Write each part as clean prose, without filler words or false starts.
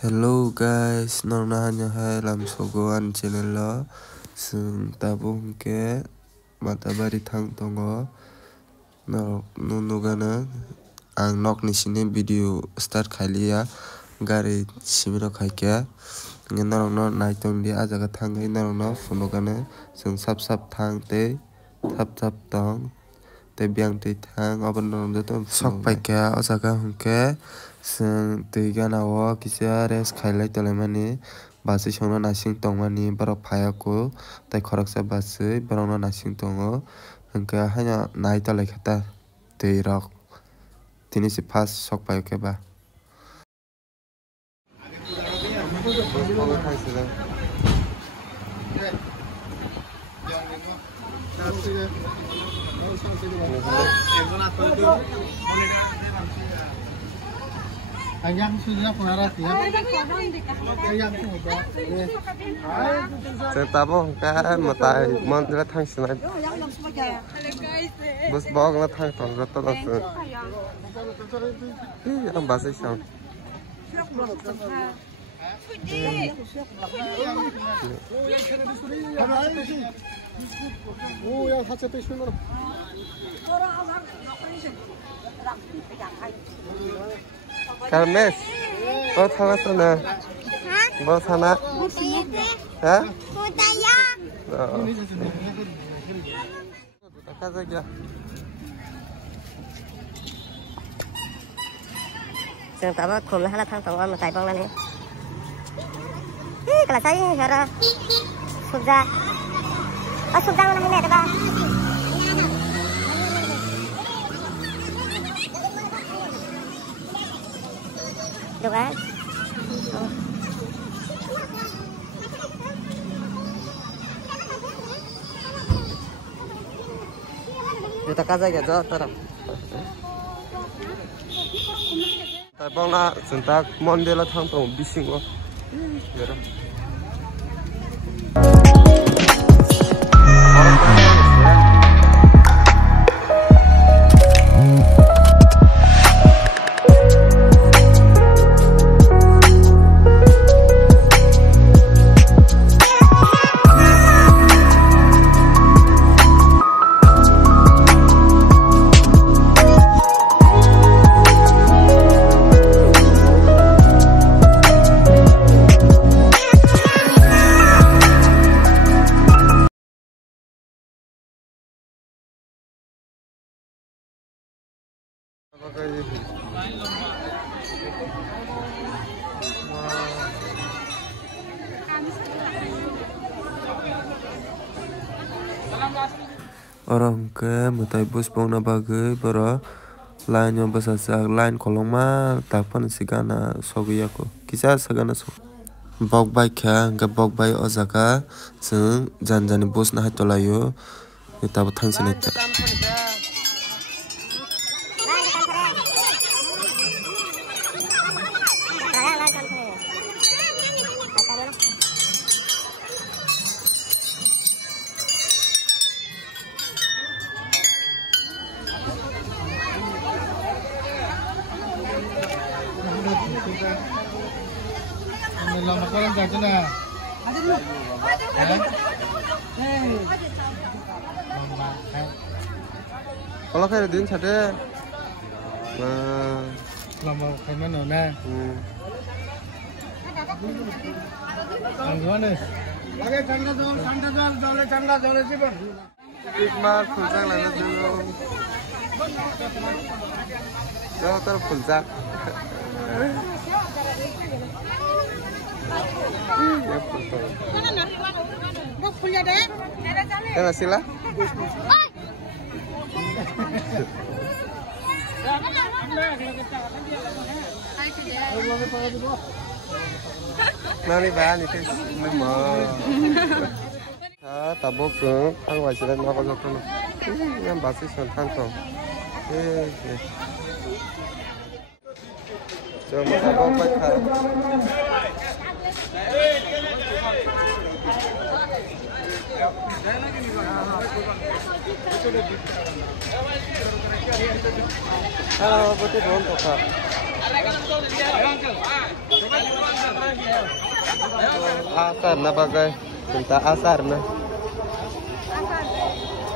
Hello guys, nongna hanya hai lam sogoan channel lo sung tabung ke matabari thang tongo nunugana ang nok ni sini video start khaliya gari simiro khaikya norong no naitong di ajaga thangai norong no funugana sung sap thang te thap tong te byang te thang oban norong to sok paikya o jaga hungke sung tui gana o kisa rest khailai tolaimani basui songno nasing tongmani borok phaiako tei khoroksa basui borok no nasing tongo hingke haino nai tolai khata tui rok tini si first sok pai ke ba Ayam sudah pengarah ya. Ayam sudah. tabung kan matai mon la thang sinai bus bog la thang tong ra to to yang basui song Oh ya 사채 또 쉬는 Kalmes, bawa sana sana, bawa sana, hah? Dekat saja. Sừng tao bắt khum là thằng tao mà tại bông này, cái là sao hả? Sụp ra nó này được không? Được á. Kita kasih aja terus. Tapi na sentak mondela thang tong bising lo. Orang ke mutai bus pong na bagai bara line yang besar line kolongma tapan sigana sogiako kisah sagana so bok bai kha ga bok bai o jaga sung janjani bus na hatolayo eta thang sini Mình làm makanan jar sana. kalau kayak din sate Lama kayak mana na? Gimana? Lagi canda jauh sih bang. Ikmal fulzak lana dulu jauh ter fulzak Kena sila? Nani ba ni tes nemo. Tabok sung ang wasilan mako jokon. Yang basi sontan to. Cuma tabok pa kha. Halo, putih bontok kak. Asar na pakai, minta asar na.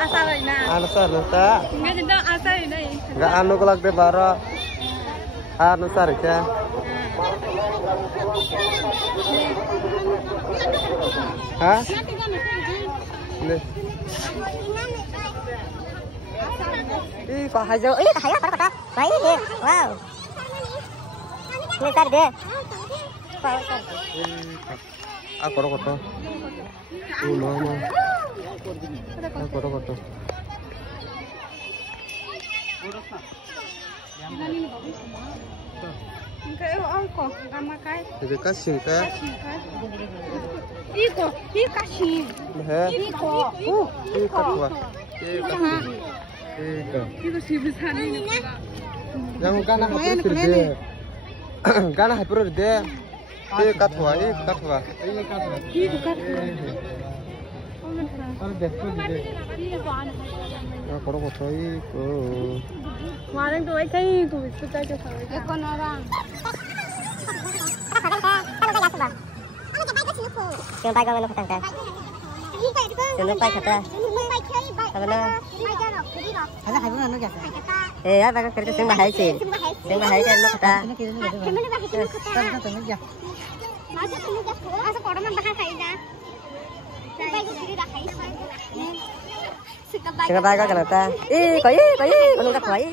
Asar ini. Asar na ta. Enggak jadi asar ini. Enggak anu kelak deh baro. Anu sar ya. Hah? Nih. Ih, kok hijau? Ih, kayak apa kata? Baik deh. Wow. Ini tar deh. Ah, koto. Mama. Ah, koto. Jadi kasih ka? Iko kasih. Iko. Iko tua. Iko sih besar ini. Yang kana hapur deh. Kana hapur deh. Iko tua. Iko tua. Ada betul deh. Ah, koto iko. Kemarin tuh kayak itu suka aja sama ekon orang. Jangan pakai kalau petang kan. Jangan pakai kata. Karena. Karena hari mana nggak? Ya pakai kerja sing bahaya sih. Sing bahaya kan lo kata. Masuk orang bahasa kaida. Jangan pakai kata. Koi, kalau nggak koi.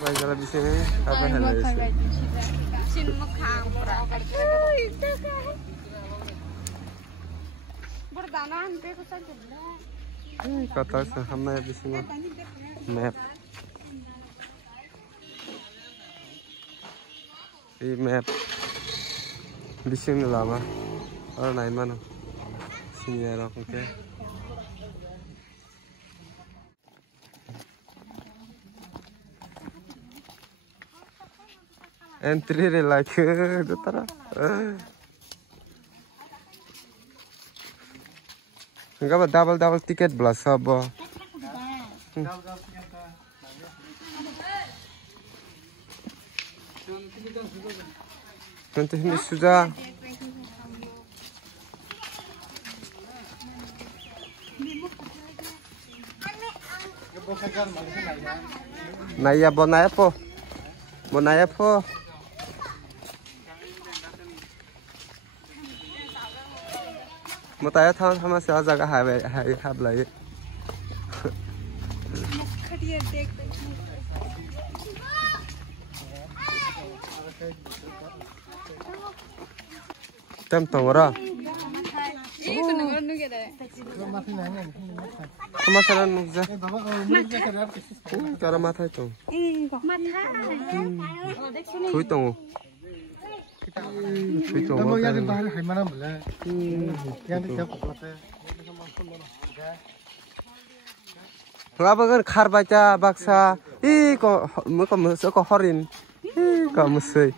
Kalau di sini apa hal kata saham di sini map. Ini map di sini lama. Oh, naik mana? Sini ya, oke. Entry like dutara. Enggak double tiket belas apa? Nanti ini sudah. Naya po. Mau tanya sama siapa jaga hab lagi. Tem tongora. Masalah nukza. Cara mata itu. Tui tongo. Kamu yang di bahar gimana boleh? Yang di siapa? Apa kan khar baca baksa. Kok muka kok horin. Kok musai.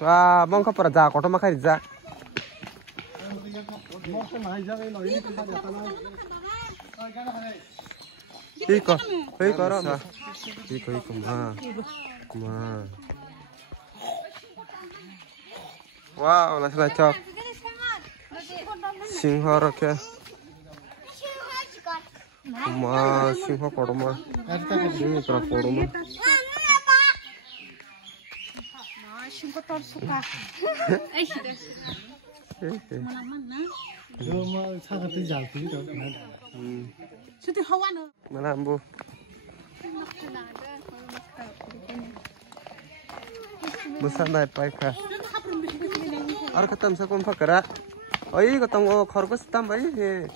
Wah, mongko pernah jak, kotor makai jak. Iko rasa. Iko ma. Wow, nasi lacok. Singhar ke. Ma, singhar korma. Ini terang korma. Kotor suka. Mana ambu? Besar naik paika. Ar ketam sakon fakara. Oi ketemu khorgos tam ai he.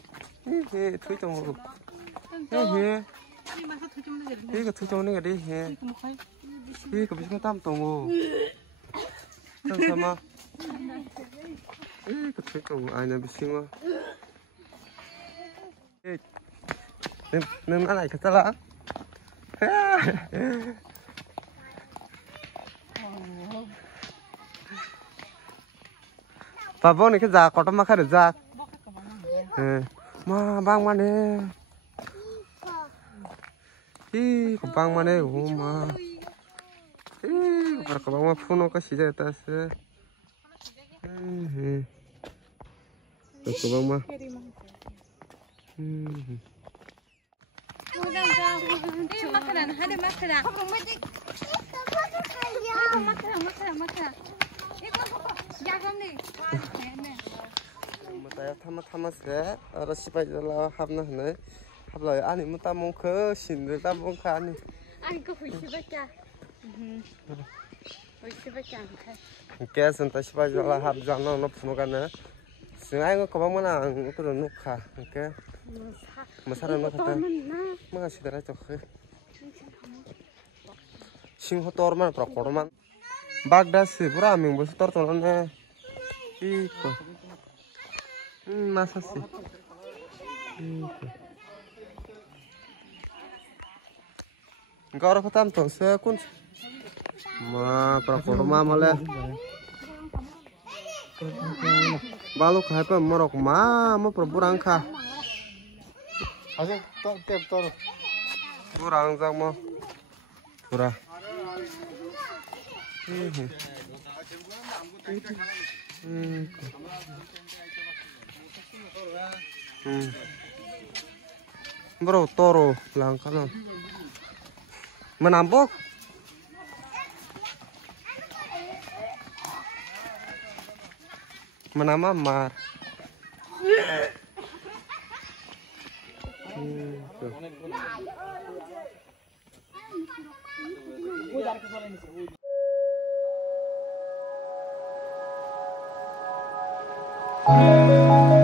He thui tong. He. He ke thui tong ni gadi he. He ke bisma tam tong. Sama. cái cổng ai là bị sinh nên ăn lại cái ta bà bố này cái già có tấm mắc được già mà bang mà nè 이 금방만해 오마 이 금방만 푸는 거 시작에 따스 금방만 맞아요 타마세 알아시바이라 합나네 합라요 아니 뭐 따몽크 신들 따몽크 아니 anh có hủy sư bác cha hủy sư bác cha 깨선 따시바이라 합장나 너 푸노가네 승아이가 거방만아 그러 놓카 이렇게 뭐 살아 놓았다 뭐가 시더라 저크 싱호 떠르만 프로코르만 bagdasi pura aming bos tor tolane iko masa sih engkau orang ketam tuh sekun ma prakorma malah balu khai pa morok ma mo praburang kha 아직 또 burang jak mo pura bro toro langkanan menampok menamamar 아